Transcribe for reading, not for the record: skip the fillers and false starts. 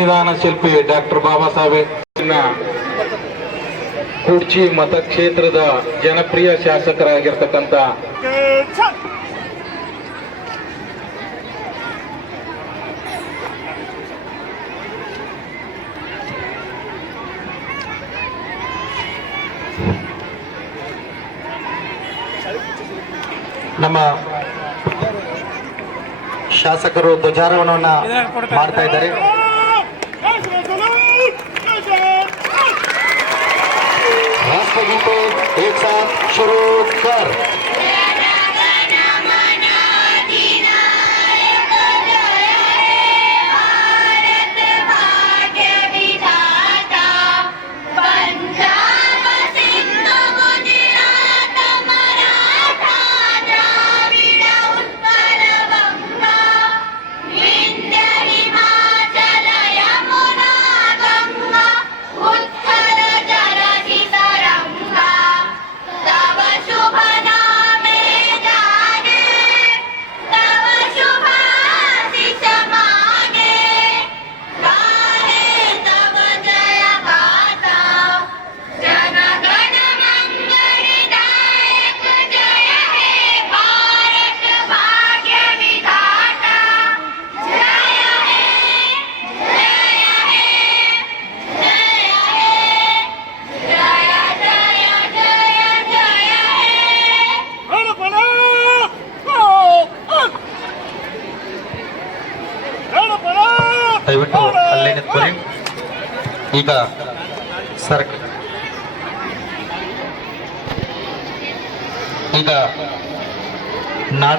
ಸಂವಿಧಾನ ಶಿಲ್ಪಿ ಡಾಕ್ಟರ್ ಬಾಬಾ ಸಾಹೇಬ್ ಕುಡ್ಚಿ ಮತಕ್ಷೇತ್ರದ ಜನಪ್ರಿಯ ಶಾಸಕರಾಗಿರ್ತಕ್ಕಂಥ ನಮ್ಮ ಶಾಸಕರು ಧ್ವಜಾರೋಹಣವನ್ನ ಮಾಡ್ತಾ ಇದ್ದಾರೆ. ರಾಷ್ಟ್ರಗೀತೆ ಏಕ್ ಸಾಥ್ ಶುರು ಕರ್. ದಯವಿಟ್ಟು ಅಲ್ಲೇ ನಿಂತ್ಕೊಳ್ಳಿ. ಈಗ ಈಗ